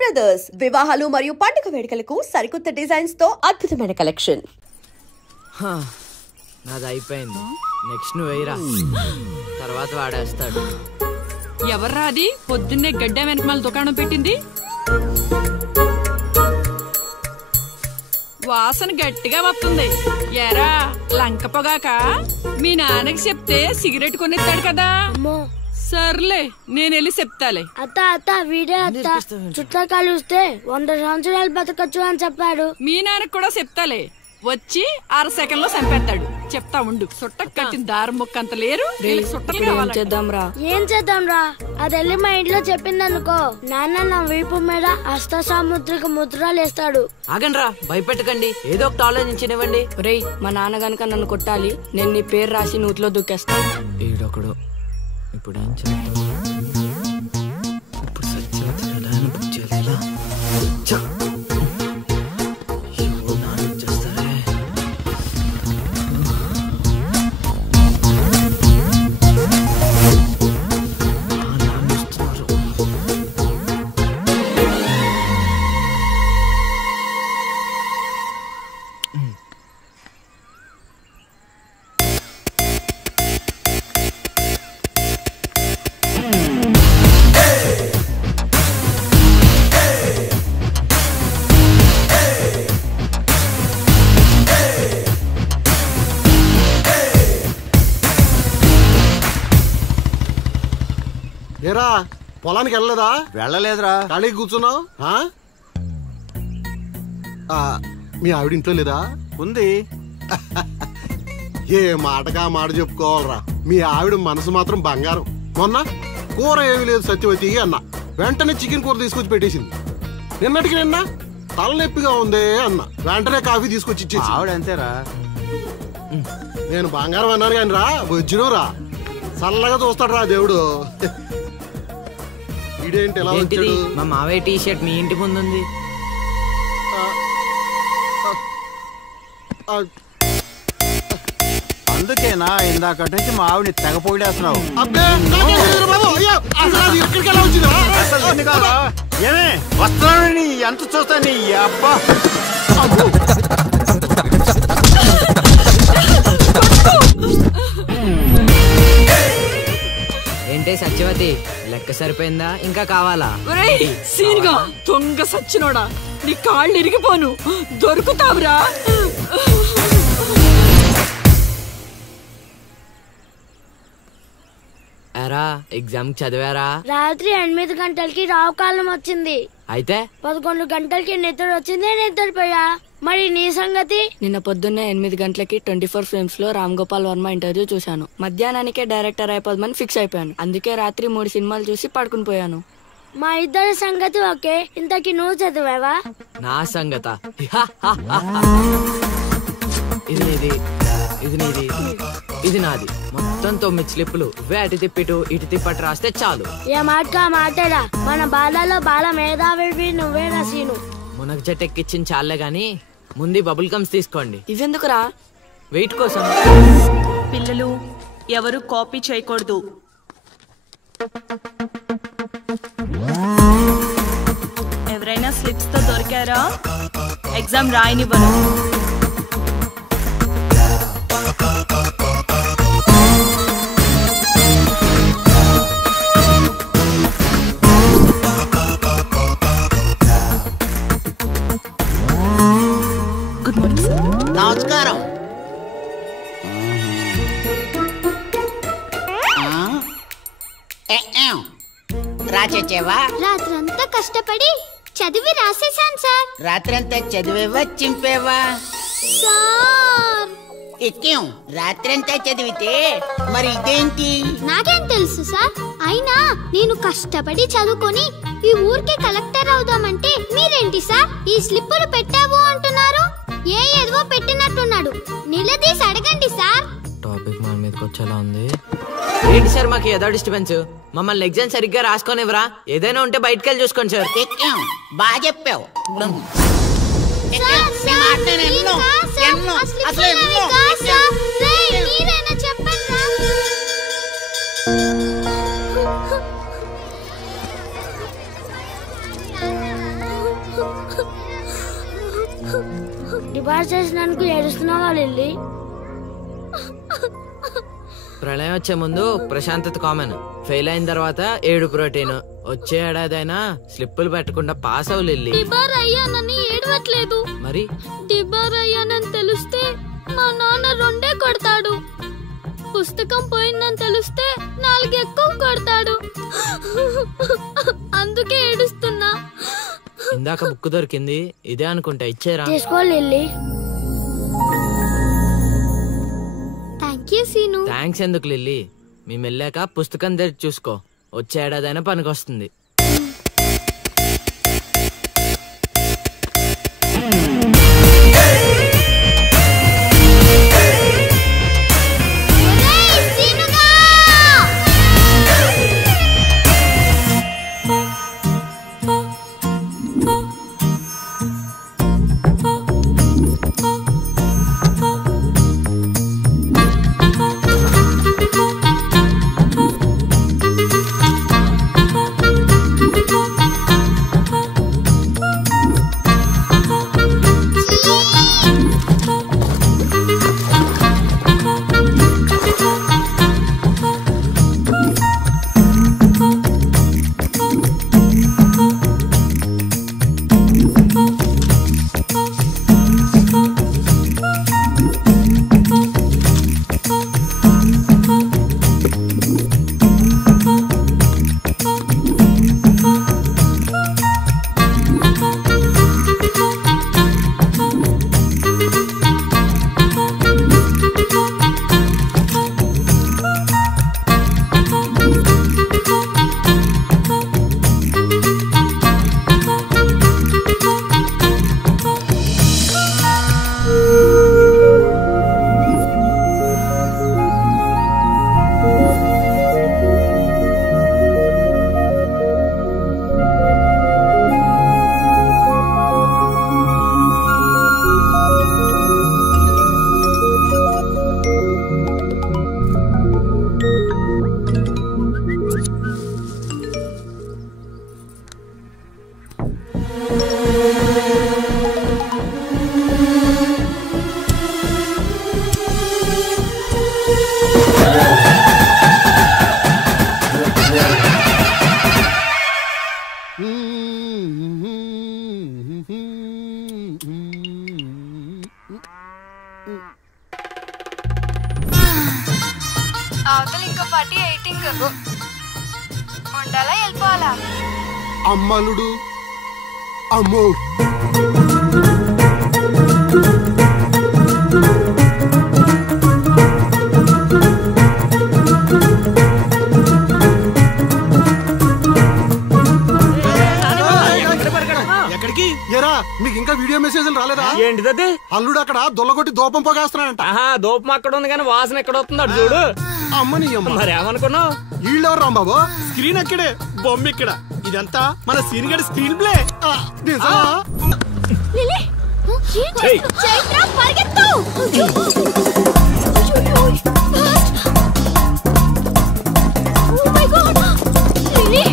Brothers వివాహాలు మరియు పండుగ వేడుకలకు సరికొత్త డిజైన్స్ తో అద్భుతమైన కలెక్షన్. నాది అయిపోయింది. నెక్స్ట్ నువ్వు వేయరా, తర్వాత వాడేస్తాడు. ఎవర్రా అది పొద్దున్నే గడ్డ వెనకమాల దుకాణం పెట్టింది? వాసన గట్టిగా వస్తుంది. ఎరా లంక పొగాక మీ నాన్నకి చెప్తే సిగరెట్ కొనిస్తాడు కదా. సర్లే నేను వెళ్ళి చెప్తాలే. అత్త వీడే అత్త చుట్టాలు చూస్తే 100 సంవత్సరాలు బతకచ్చు అని చెప్పాడు. మీ నాన్నకి కూడా చెప్తాలే, వచ్చి 6 సెకండ్లో చంపేస్తాడు. చెప్తా ఉండు. సుట్టకు కట్టిన దారం ముక్క అంత లేరు. ఏం చేద్దాంరా? అది వెళ్ళి మా ఇంట్లో చెప్పిందనుకో, నాన్న నా వీపు మీద హస్త సాముద్రిక ముద్రలు వేస్తాడు. ఆగండ్రా, భయపెట్టకండి, ఏదో ఒకటి ఆలోచించనివ్వండి. రేయ్, మా నాన్న గనక నన్ను కొట్టాలి, నేను నీ పేరు రాసి నూతిలో దూకేస్తాను. ఈడొకడు ఇప్పుడు ఏం చేద్దాం? ఇప్పుడు సత్యవతి ఎలా బుక్ చేయాలి? ఏరా పొలానికి వెళ్ళలేదా? వెళ్ళలేదురా. ఖాళీ కూర్చున్నావు? మీ ఆవిడ ఇంట్లో లేదా? ఉంది. ఏ మాటగా మాట చెప్పుకోవాలరా, మీ ఆవిడ మనసు మాత్రం బంగారం. మొన్న కూర ఏమీ లేదు సత్యవతి అన్న, వెంటనే చికెన్ కూర తీసుకొచ్చి పెట్టేసింది. నిన్నటికి నిన్న తలనొప్పిగా ఉంది అన్న, వెంటనే కాఫీ తీసుకొచ్చి ఇచ్చేసి. ఆవిడ అంతేరా. నేను బంగారం అన్నాను కానీ రా వచ్చినవు రా, చల్లగా చూస్తాడు రా దేవుడు. ఇదేంటి ఎలా వచ్చాడు? మా మావయ్య టీ షర్ట్ మీ ఇంటి ముందు ఉంది. అందుకేనా ఇందాక నుంచి మా ఆవిడ తెగ పొగిడేస్తున్నావు? ఏమే వస్తున్నాను, ఎంత చూస్తా నీ అబ్బా. ఏంటే సత్యవతి, లెక్క సరిపోయిందా? ఇంకా కావాలా? సీన్గా దొంగ సచ్చినోడా, నీ కాళ్ళు ఇరిగిపోను, దొరుకుతావురా. ఎరా ఎగ్జామ్ చదివారా? రాత్రి 8 గంటలకి రావుకాలం వచ్చింది. అయితే 11 గంటలకి నిద్ర వచ్చింది, నిద్రపోయా. మరి నీ సంగతి? నిన్న పొద్దున్నే 8 గంటలకి 24 ఫిల్మ్స్ లో రామ్ గోపాల్ వర్మ ఇంటర్వ్యూ చూశాను. మధ్యాహ్నానికే డైరెక్టర్ అయిపోదామని ఫిక్స్ అయిపోయాను. అందుకే రాత్రి 3 సినిమాలు చూసి పడుకుని పోయాను. మా ఇద్దరి సంగతి ఓకే. ఇంతకి నువ్వు చదివావా? నా సంగత ఇది నీది, ఇది నీది, ఇది నాది. మొత్తం 9 స్లిప్పులు. అటు తిప్పిటు ఇటు తిప్పటి రాస్తే చాలు. ఏ మాట మాట్లాడా, మన బాలలో బాల మేధావి నువ్వే రసీను. మునగ చెట్టు ఎక్కిచ్చిన చాలే గాని ముందు బబుల్ గమ్స్ తీసుకోండి. ఇవెందుకురా? వెయిట్ కోసం. పిల్లలు ఎవరు కాపీ చేయకూడదు. ఎవరైనా స్లిప్స్ తో దొరికారా? ఎగ్జామ్ రాయనివ్వను. Good morning sir. నమస్కారం. రాచేవా? రాత్రంతా కష్టపడి చదివి రాసేసాను సార్. రాత్రంతా చదివేవా చింపేవా? సార్ ఎక్కేం రాత్రంతా చదివితే మరి ఇదేంటి? నాకేం తెలుసు సార్. అయినా నేను కష్టపడి చదువుకొని ఈ ఊరికి కలెక్టర్ అవుదామంటే మీరేంటి సార్ ఈ స్లిప్పులు పెట్టావు అంటున్నారు? ఏదో పెట్టినట్టున్నాడు. నిలదీసి అడగండి సార్. టాపిక్ మన మీదకి వచ్చేలా ఉంది. ఏంటి సార్ మాకు ఏదో డిస్టర్బెన్స్? మమ్మల్ని ఎగ్జామ్ సరిగ్గా రాసుకొనివ్వరా? ఏదైనా ఉంటే బయటకు వెళ్ళి చూసుకోండి సార్. ఎక్కేం బాగా చెప్పావు. చెప్పండి. డిబార్ చేసినందుకు ఏడుస్తున్నావా లిల్లీ? ప్రళయం వచ్చే ముందు ప్రశాంతత కామన్. ఫెయిల్ అయిన తర్వాత ఏడు ప్రోటీన్. వచ్చే ఏడాదైనా స్లిప్పులు పెట్టకుండా పాస్ అవ్వు లిల్లీ. డిబార్ అయ్యానని ఏడవట్లేదు. మరి డిబార్ అయ్యానని తెలిస్తే మా నాన్న 2 కొడతాడు. పుస్తకం పోయిందని తెలిస్తే 4 ఎక్కువ కొడతాడు. అందుకే ఏడుస్తున్నా. ఇందాక బుక్ దొరికింది, ఇదే అనుకుంటా. ఇచ్చేరా? తీసుకో Lilly. Thank you Seenu. Thanks ఎందుకు లిల్లీ? మేము వెళ్ళాక పుస్తకం తెరిచి చూసుకో. వచ్చే ఏడాదైనా పనికొస్తుంది. అవతల ఇంకో పార్టీ ఎయిటింగ్ ఉండాలా వెళ్ళిపోవాలా? అమ్మలుడు అమ్మో ఎక్కడికి? ఏరా మీకు ఇంకా వీడియో మెసేజ్లు రాలేదా? ఏంటిది? అల్లుడు అక్కడ దొల్లగొట్టి దూపం పోగేస్తున్నాడంట. దూపం అక్కడ ఉంది కానీ వాసన ఎక్కడ వస్తుంది అటు చూడు. అమ్మని అమ్మ మరి ఏమనుకున్నావు? వీళ్ళెవరు రాంబాబు? స్క్రీన్ అక్కడే, బొమ్మ ఇక్కడ. ఇదంతా మన సీన్ గడి స్క్రీన్ ప్లే. లిల్లీ చైత్ర పరిగెత్తు. ఓ మై గాడ్ లిల్లీ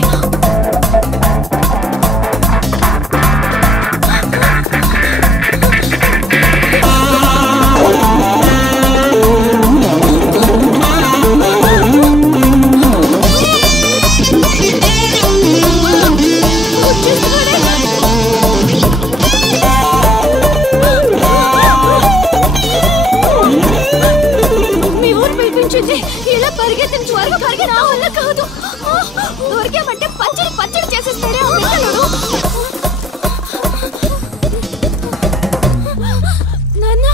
ఇలా పరిగెత్తించి వరకు పరిగె నా వల్ల కాదు. దొరికామంటే పచ్చడి పచ్చడి చేసేస్తాడే ఆ పిల్లలు. నాన్న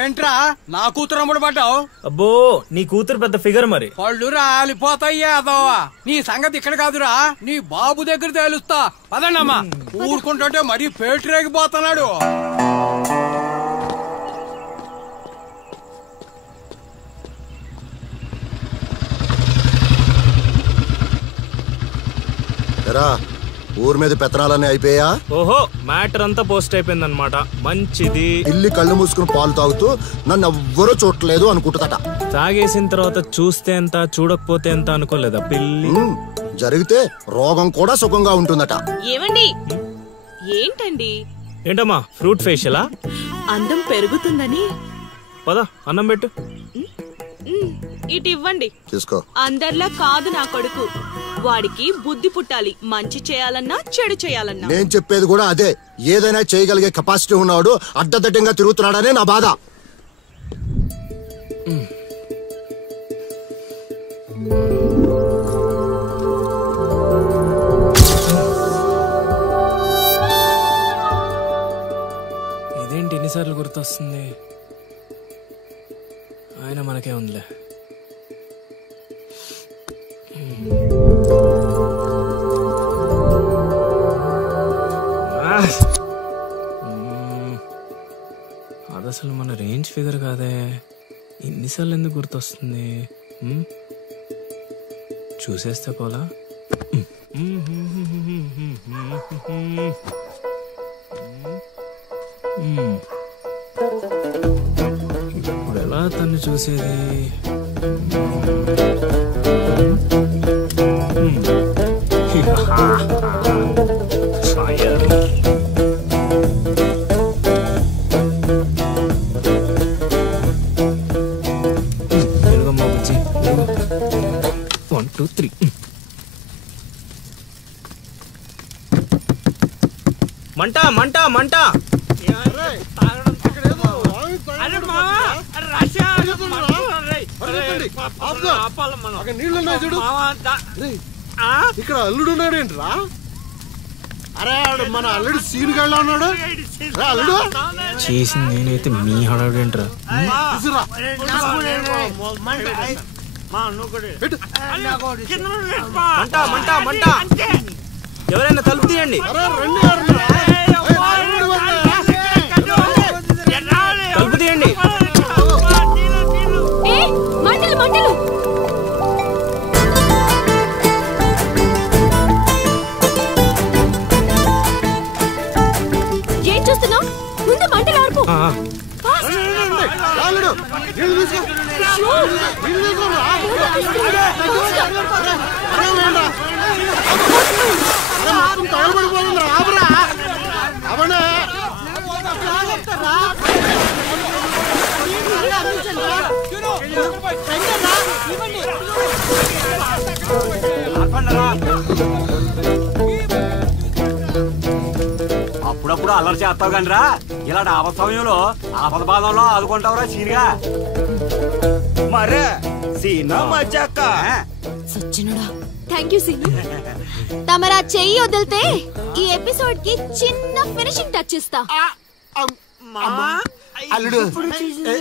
ఏంట్రా నా కూతురు అమ్ముడు పడ్డావు? అబ్బో నీ కూతురు పెద్ద ఫిగర్ మరి. పళ్ళు రాలిపోతాయ్యా అదోవా. నీ సంగతి ఇక్కడ కాదురా, నీ బాబు దగ్గర తేలుస్తా. పదండమ్మా. ఊరుకుంటుంటే మరీ పేటరేగిపోతున్నాడు. ఊరి మీద పెత్తనాలన్నీ అయిపోయా? ఓహో మ్యాటర్ అంతా పోస్ట్ అయిపోయింది అనమాట. మంచిది. ఇల్లి కళ్ళు మూసుకుని పాలు తాగుతూ నన్ను ఎవ్వరూ చూడలేదు అనుకుంటుందట. తాగేసిన తర్వాత చూస్తే ఎంత చూడకపోతే ఎంత అనుకోలేదా పిల్లి? జరిగితే రోగం కూడా సుఖంగా ఉంటుందట. ఏమండి ఏంటండి ఏంటమ్మా ఫ్రూట్ ఫేషియలా? అందం పెరుగుతుందని. పద అన్నం పెట్టు. ఇటు ఇవ్వండి. తీసుకో. అందరిలా కాదు నా కొడుకు. వాడికి బుద్ధి పుట్టాలి, మంచి చేయాలన్నా చెడు చేయాలన్నా. నేను చెప్పేది కూడా అదే. ఏదైనా చేయగలిగే కెపాసిటీ ఉన్నవాడు అడ్డదడ్డంగా తిరుగుతున్నాడనే నా బాధ. ఇదేంటి ఎన్నిసార్లు గుర్తొస్తుంది? ఆయన మనకే ఉందిలే. అది అసలు మన రేంజ్ ఫిగర్ కాదే. ఇన్నిసార్లు ఎందుకు గుర్తొస్తుంది? చూసేస్తే పోలా. ఇప్పుడు ఎలా తను చూసేది? ఎరుగమ్మా బుజ్జి. 1 2 3. మంట మంట మంట. ఇక్కడ అల్లుడు ఉన్నాడేంట్రా? అరే మన అల్లుడు సీన్ గళ్ళ ఉన్నాడు. అల్లుడు చేసింది నేనైతే మీ హడావిడేంట్రా? మంట మంట మంట. ఎవరైనా తలుపు తీయండి. తలుపు తీయండి. మంటలు మంటలు. ఏం చూస్తున్నావు? ముందు మంటలు ఆర్పు. తగలబడిపోతుంది. రాబరా అవనే అప్పుడప్పుడు అల్లరి చేస్తావు కానీ రా, ఇలాంటి ఆపద సమయంలో ఆపద బాధంలో ఆదుకుంటావురా సీనిగా. మరే సీనా మజాక సచ్చినుడా. Thank you Seenu. తమరా చెయ్యి వదిలితే ఈ ఎపిసోడ్ కి చిన్న ఫినిషింగ్ టచ్ ఇస్తా. అల్లుడు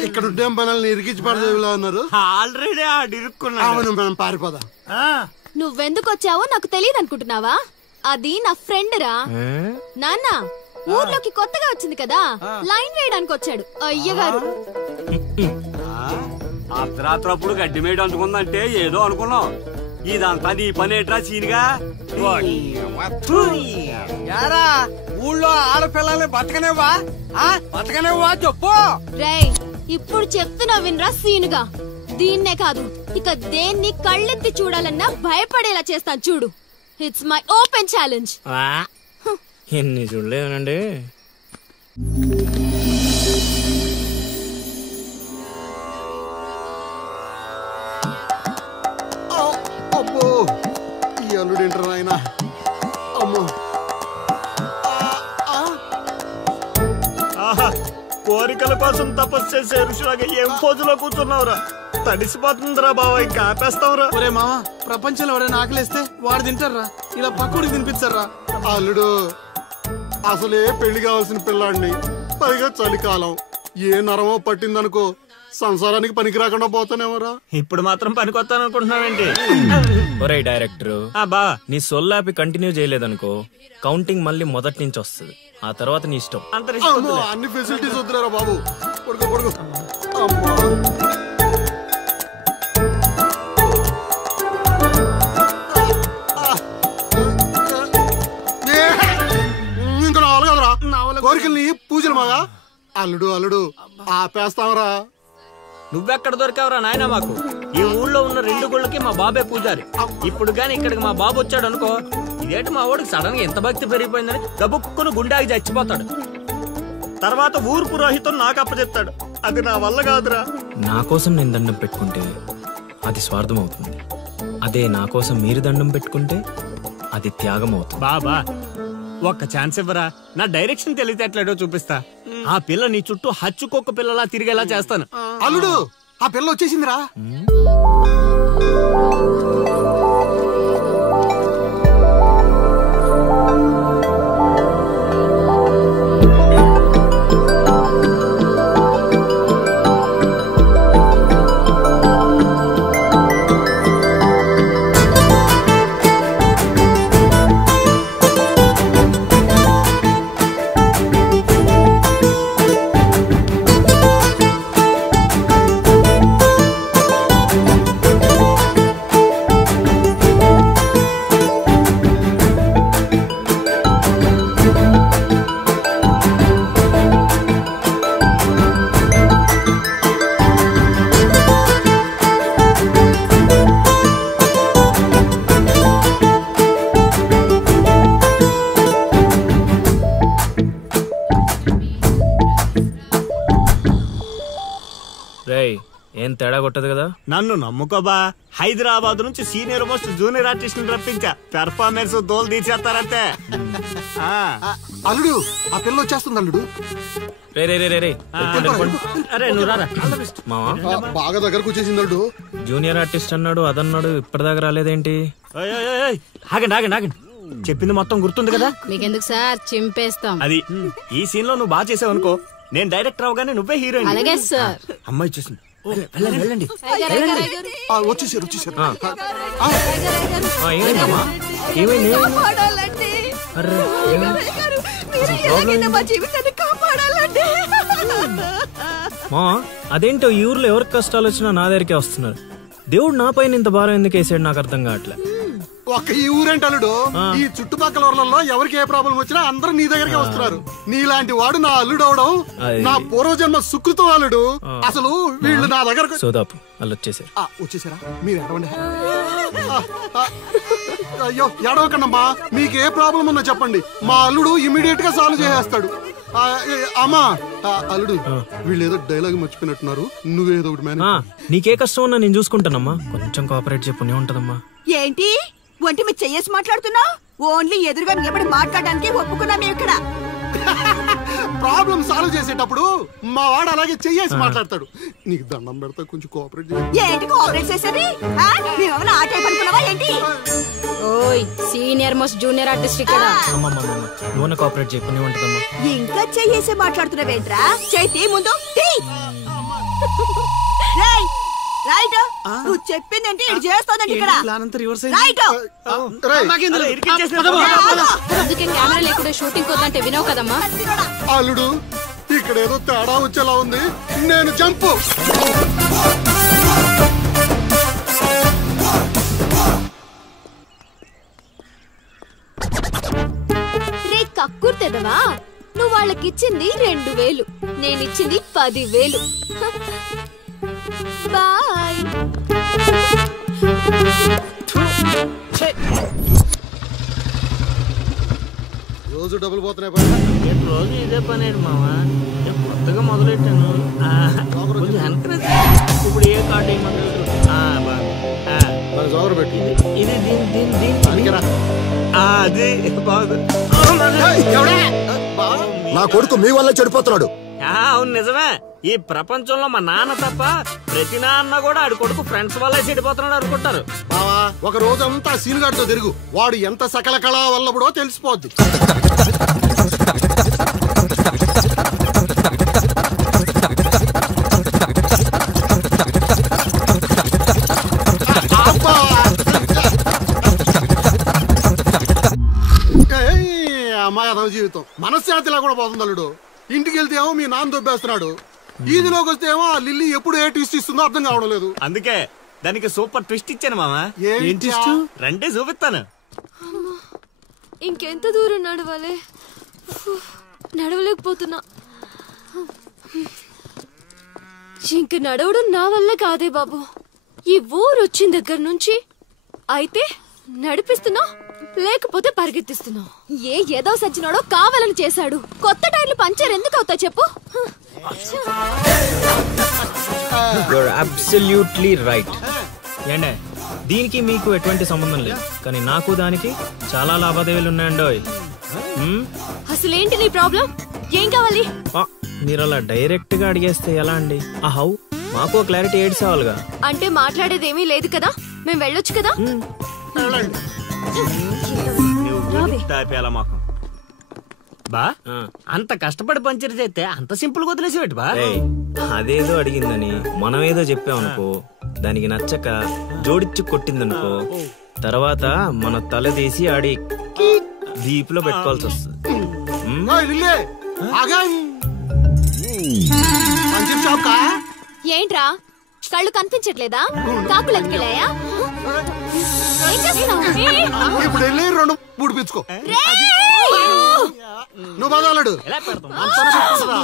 ఇక్కడ ఉంటే మనల్ని ఇరికించి పడదేవిలా ఉన్నారు. ఆల్రెడీ అవును మనం పారిపోదాం. నువ్వెందుకు వచ్చావో నాకు తెలియదు అనుకుంటున్నావా? అది నా ఫ్రెండ్ రా. నాన్న ఊర్లోకి కొత్తగా వచ్చింది కదా, లైన్ వేయడానికి వచ్చాడు అయ్యగారు. అర్ధరాత్రప్పుడు గడ్డి మేడ అందుకుందంటే ఏదో అనుకున్నాం. ఇదంతా నీ పని ఏట్రా సీనిగా? యారా ఊళ్ళో ఆడపిల్లల్ని బతకనేవా? బతకనేవా చెప్పు. రేయ్ ఇప్పుడు చెప్తున్నా వినరా సీనుగా. దీన్నే కాదు ఇక దేన్ని కళ్ళెత్తి చూడాలన్నా భయపడేలా చేస్తాను చూడు. It's my open challenge. ఎన్ని చూడలేనండి. అబ్బో ఈ అల్లుడు ఏంటారు ఆయన? అమ్మో కోరికల కోసం తపస్సు చేసే ఋషులాగా ఏం పోజులో కూర్చున్నావురా? తడిసిపోతుందిరా బావ, ఇంకా ఆపేస్తావురా. ఒరే మామ, ప్రపంచంలో ఎవరైనా ఆకలిస్తే వాడు తింటారా? ఇలా పక్కడికి తినిపించారా? అల్లుడు అసలే పెళ్లి కావాల్సిన పిల్లాడిని, పైగా చలికాలం, ఏ నరమో పట్టిందనుకో సంసారానికి పనికి రాకుండా పోతానేమరా. ఇప్పుడు మాత్రం పనికొస్తాను అనుకుంటున్నావేంటి? ఒరే డైరెక్టర్, బా నీ సొల్లాపి కంటిన్యూ చేయలేదనుకో కౌంటింగ్ మళ్ళీ మొదటి నుంచి వస్తుంది. ఆ తర్వాత నీ ఇష్టం. అన్ని ఫెసిలిటీస్ వద్దులేరా బాబు. పడుకో పడుకో. ఇంకా నాలుగు కదరా కోరికల్ని పూజలు మాగా. అల్లుడు అల్లుడు ఆపేస్తావరా. నువ్వెక్కడ దొరికావురా నాయనా మాకు? ఈ ఊళ్ళో ఉన్న 2 గుళ్ళకి మా బాబే పూజారి. ఇప్పుడు గాని ఇక్కడికి మా బాబు వచ్చాడు అనుకో, ఇదేంటి మా వాడికి సడన్ గా ఎంత భక్తి పెరిగిపోయిందని గబుక్కును గుండాకి చచ్చిపోతాడు. తర్వాత ఊరు పురోహితం నాకు అప్పచెప్తాడు. అది నా వల్ల కాదురా. నా కోసం నేను దండం పెట్టుకుంటే అది స్వార్థం అవుతుంది. అదే నా కోసం మీరు దండం పెట్టుకుంటే అది త్యాగం అవుతుంది. బాబా ఒక్క ఛాన్స్ ఇవ్వరా, నా డైరెక్షన్ తెలివితేటలేడో చూపిస్తా. ఆ పిల్ల నీ చుట్టూ హచ్చుకొక్క పిల్లలా తిరిగేలా చేస్తాను. అల్లుడు ఆ పిల్ల వచ్చేసిందిరా. ఏం తేడా కొట్టదు కదా. నన్ను నమ్ముకోబా, హైదరాబాద్ నుంచి సీనియర్ మోస్ట్ జూనియర్ ఆర్టిస్ట్ రప్పించా. పెర్ఫార్మెన్స్ దోలు తీసేస్తారంతే. అల్లుడు ఆ పిల్ల వచ్చేస్తుంది అల్లుడు. బాగా దగ్గరకు వచ్చేసింది అల్లుడు. జూనియర్ ఆర్టిస్ట్ అన్నాడు అదన్నాడు, ఇప్పటిదాకా రాలేదేంటి? ఆగండి ఆగండి ఆగండి, చెప్పింది మొత్తం గుర్తుంది కదా మీకెందుకు సార్, చింపేస్తాం. అది ఈ సీన్ లో నువ్వు బాగా చేసావు అనుకో, నేను డైరెక్టర్ అవగానే నువ్వే హీరోయిన్. అలాగే సార్. అమ్మాయి చూసింది, వెళ్ళండి. వచ్చేసారు వచ్చేసారు. అదేంటో ఈ ఊర్లో ఎవరికి కష్టాలు వచ్చినా నా దగ్గరికే వస్తున్నారు. దేవుడు నా పైన ఇంత భారం ఎందుకు వేసాడు నాకు అర్థం కావట్లే. ఒక్క ఈ ఊరేంటి అల్లుడు, ఈ చుట్టుపక్కల ఊర్లలో ఎవరికి ఏ ప్రాబ్లం వచ్చినా అందరూ నీ దగ్గరికి వస్తున్నారు. నీలాంటి వాడు నా అల్లుడు అవడం నా పూర్వజన్మ సుకృతం అల్లుడు. అసలు వీళ్ళు నా దగ్గర సోదాపు వాళ్ళు వచ్చేసారు. వచ్చేసారా? మీరు ఎడవండి. అయ్యో ఎడవకండమ్మా, మీకు ఏ ప్రాబ్లం ఉన్నా చెప్పండి, మా అల్లుడు ఇమీడియట్ గా సాల్వ్ చేసేస్తాడు. అమ్మా అల్లుడు, వీళ్ళు ఏదో డైలాగ్ మర్చిపోయినట్టున్నారు, నువ్వేదో ఒకటి మేనేజ్. నీకే కష్టం ఉన్నా నేను చూసుకుంటానమ్మా, కొంచెం కోఆపరేట్ చెప్పునే ఉంటదమ్మా. ఏంటి ఒంటి మీద చెయ్యేసి మాట్లాడుతున్నావు? ఓన్లీ ఎదురుగా నిలబడి మాట్లాడడానికి ఒప్పుకున్నాం ఇక్కడ. ప్రాబ్లం సాల్వ్ చేసేటప్పుడు మా వాడు అలాగే చెయ్యేసి మాట్లాడతాడు. నీకు దండం పెడతా, కొంచెం కోఆపరేట్ ఏంటి కోఆపరేట్ చేసేది? మేమేమైనా ఆ టైప్ అనుకున్నావా ఏంటి? ఓయ్ సీనియర్ మోస్ట్ జూనియర్ ఆర్టిస్ట్ ఇక్కడ. నువ్వు కోఆపరేట్ చెప్పునే ఉంటదమ్మా. ఇంకా చెయ్యేసి మాట్లాడుతున్నావేంట్రా? చేతి ముందు రైట్. నువ్వు చెప్పిందంటే ఇది చేస్తానండి ఇక్కడ. రైట్. అందుకే కెమెరా లేకుండా షూటింగ్ వద్దంటే వినవు కదమ్మా. అల్లుడు ఇక్కడ ఏదో తేడా వచ్చేలా ఉంది, నేను జంపు. రే కక్కుర్తెదవా, నువ్వు వాళ్ళకిచ్చింది 2000, నేనిచ్చింది 10,000. బాయ్. రోజు డబ్బులు పోతున్నాయి. రోజు ఇదే పని మావా, కొత్తగా మొదలెట్టాను. ఇప్పుడు ఏ కార్డు ఇది నా కొడుకు మీ వల్ల చెడిపోతున్నాడు. అవును నిజమే, ఈ ప్రపంచంలో మా నాన్న తప్ప ప్రతి నాన్న కూడా ఆడి కొడుకు ఫ్రెండ్స్ వల్లే చెడిపోతున్నాడు అనుకుంటారు. బావా ఒక రోజంతా సీన్ గారితో తిరుగు, వాడు ఎంత సకల కళా వల్లబడో తెలిసిపోద్ది. అమ్మాయి అదవ జీవితం మనశ్శాంతిలా కూడా పోతుంది అల్లుడు. ఇంటికి వెళ్తే ఏమో మీ నాన్న దొబ్బేస్తున్నాడు, ఈదిలోకి వస్తే ఏమో ఆ లిల్లీ ఎప్పుడు ఏ ట్విస్ట్ ఇస్తుందో అర్థం కావడం లేదు. అందుకే దానికి సూపర్ ట్విస్ట్ ఇచ్చాను మామా. రండి చూపిస్తాను. ఇంకెంత దూరం నడవాలి, నడవలేకపోతున్నా. ఇంక నడవడం నా వల్ల కాదే బాబు. ఈ ఊరు వచ్చిన దగ్గర నుంచి అయితే నడిపిస్తున్నా లేకపోతే పరిగెత్తిస్తున్నావు. ఏదో సచ్చినాడో కావాలని చేశాడు. కొత్త టైర్లు పంచర్ ఎందుకు అవుతా చెప్పు. You're absolutely right. ఏండే దీనికి మీకు ఎటువంటి సంబంధం లేదు, కానీ నాకు దానికి చాలా లావాదేవీలు ఉన్నాయండోయ్. అసలేంటి నీ ప్రాబ్లం? ఏం కావాలి? మీరు అలా డైరెక్ట్ గా అడిగేస్తే ఎలా అండి? హౌ మాకు క్లారిటీ ఏడ్చేవాళ్ళుగా. అంటే మాట్లాడేదేమీ లేదు కదా, మేము వెళ్ళొచ్చు కదా. బా అంత కష్టపడి పంచర్ చేస్తే అంత సింపుల్ గా వదిలేసేవాటి బా. అదేదో అడిగిందని మనం ఏదో చెప్పామనుకో, దానికి నచ్చక జోడిచ్చి కొట్టిందనుకో, తర్వాత మన తల తీసి ఆడి దీపులో పెట్టుకోవాల్సి వస్తుంది. ఏంట్రా కళ్ళు కనిపించట్లేదా? కాకులు ఎత్తుకెళ్ళాయా? ఇప్పుడు వెళ్ళి 2-3 పిచ్చుకో. నువ్వు బాగాడు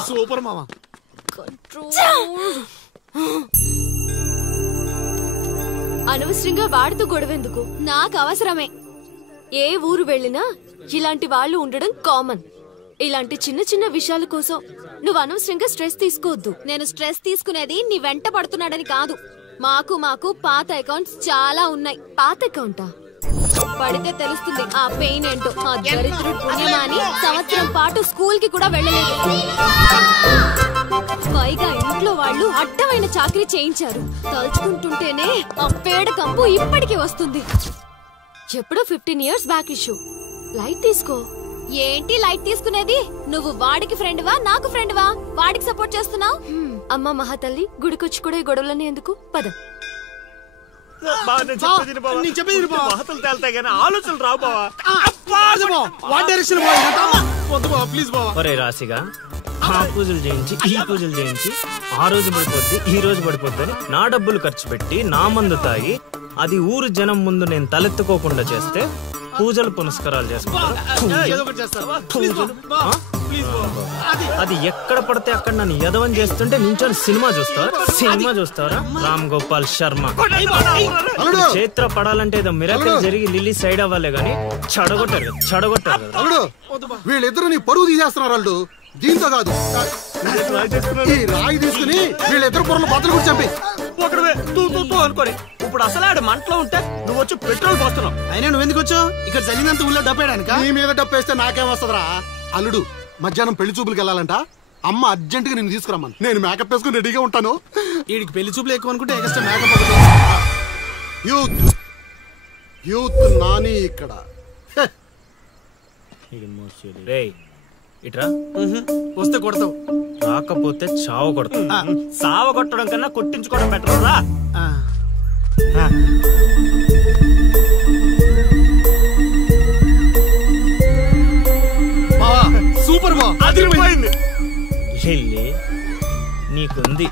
సూపర్ మామ. అనవసరంగా వాడితో గొడవెందుకు? నాకు అవసరమే. ఏ ఊరు వెళ్ళినా ఇలాంటి వాళ్ళు ఉండడం కామన్. ఇలాంటి చిన్న చిన్న విషయాల కోసం నువ్వు అనవసరంగా స్ట్రెస్ తీసుకోవద్దు. నేను స్ట్రెస్ తీసుకునేది నీ వెంట పడుతున్నాడని కాదు. మాకు పాత అకౌంట్స్ చాలా ఉన్నాయి. పాత అకౌంటా? పడితే తెలుస్తుంది ఆ పెయిన్ ఏంటో. ఆ దరిద్రుడు పుణ్యమాని సంవత్సరం పాటు స్కూల్ కి కూడా వెళ్ళలేదు. పైగా ఇంట్లో వాళ్ళు అడ్డమైన చాకరీ చేయించారు. తలుచుకుంటుంటేనే ఆ పేడ కంపు ఇప్పటికీ వస్తుంది. ఎప్పుడో 15 years బ్యాక్ ఇష్యూ. లైట్ తీసుకో. ఏంటి లైట్ తీసుకునేది? నువ్వు వాడికి ఫ్రెండ్వా నాకు ఫ్రెండ్వా? వాడికి సపోర్ట్ చేస్తున్నావు? అమ్మ మహాతల్లి గుడికొచ్చి కూడా ఈ గొడవలన్నీ ఎందుకు? పద. ఆలోచనలు రావు బావా. ఒరే రాశిగా ఆ పూజలు చేయించి ఈ పూజలు చేయించి ఆ రోజు పడిపోద్ది ఈ రోజు పడిపోద్ది అని నా డబ్బులు ఖర్చు పెట్టి నా మందు తాగి అది ఊరు జనం ముందు నేను తలెత్తుకోకుండా చేస్తే పూజలు పునస్కారాలు చేసుకుంటారు. అది ఎక్కడ పడితే అక్కడ నన్ను యదవం చేస్తుంటే నించొని సినిమా చూస్తారా? రామ్ గోపాల్ శర్మ చైత్ర పడాలంటే ఏదో మిరాకిల్ జరిగి లిల్లీ సైడ్ అవ్వాలే గాని చెడగొట్టారు కదా. వీళ్ళిద్దరు నీ పరువు తీసేస్తున్నారు. వాళ్ళు దీంతో కాదు, ఈ రాయి తీసుకుని వీళ్ళిద్దరు పొరలు బద్దలు కూడా చంపి అనుకోని ఇప్పుడు అసలు ఆడు మంటలో ఉంటే నువ్వు వచ్చి పెట్రోల్ పోస్తున్నావు. అయినా నువ్వు ఎందుకు వచ్చావు? ఇక్కడ జరిగినంత ఊళ్ళో డబ్బేయడానికి. నీ మీద డబ్బేస్తే నాకేం వస్తుందిరా? అల్లుడు మధ్యాహ్నం పెళ్లి చూపులకు వెళ్ళాలంట. అమ్మ అర్జెంట్ గా నేను తీసుకురమ్మను. నేను మేకప్ వేసుకుని రెడీగా ఉంటాను. వీడికి పెళ్లి చూపులు ఎక్కువ అనుకుంటే ఎక్స్ట్రా మేకప్. యూత్ నాని ఇక్కడ. ఇట్రా వస్తే కొడతావు, రాకపోతే చావ కొడతావు. సావ కొట్టడం కన్నా కొట్టించుకోవడం బెటర్ రా. సూపర్ బా, అదిరిపోయింది. నీకుంది.